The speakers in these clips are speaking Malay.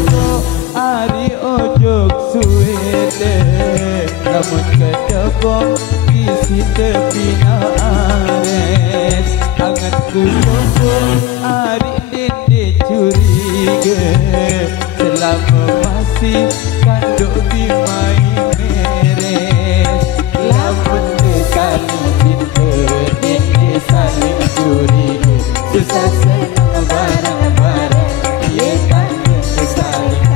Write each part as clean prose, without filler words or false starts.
besok hari ojok suwete namun kedebong isi tepi naares angatku sopong hari dede curiga selama masih kandung bimai meres lamun saling cinta dede saling curiga susah senang barang-barang dia tanda saling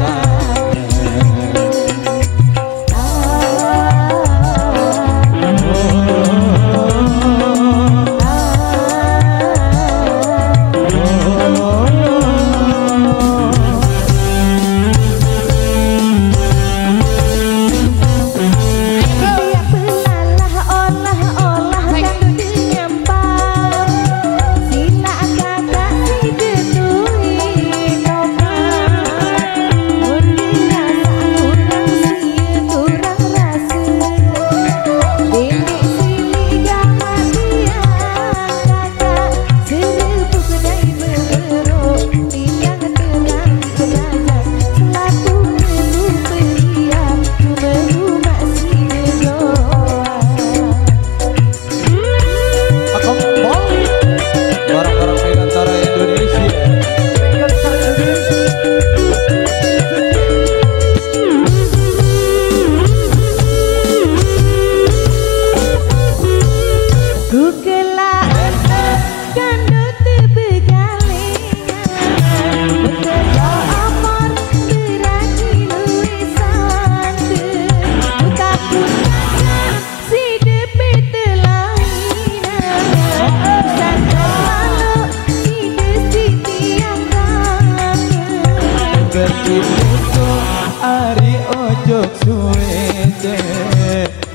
Ari ojok suwete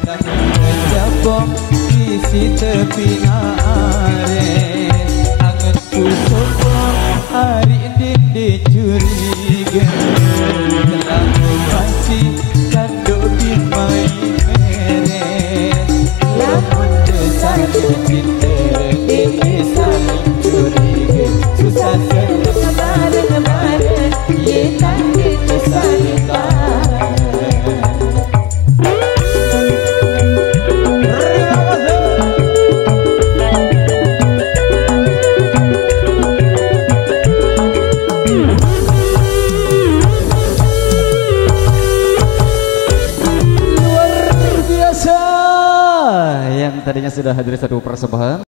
namun kejabong isi tepi naares angetku sopong hari dede curiga selalu masih kandung bimai meres lamun saling cinta dede saling curiga susah senang bareng-bareng ye tanda saling yang tadinya sudah hadir satu persembahan.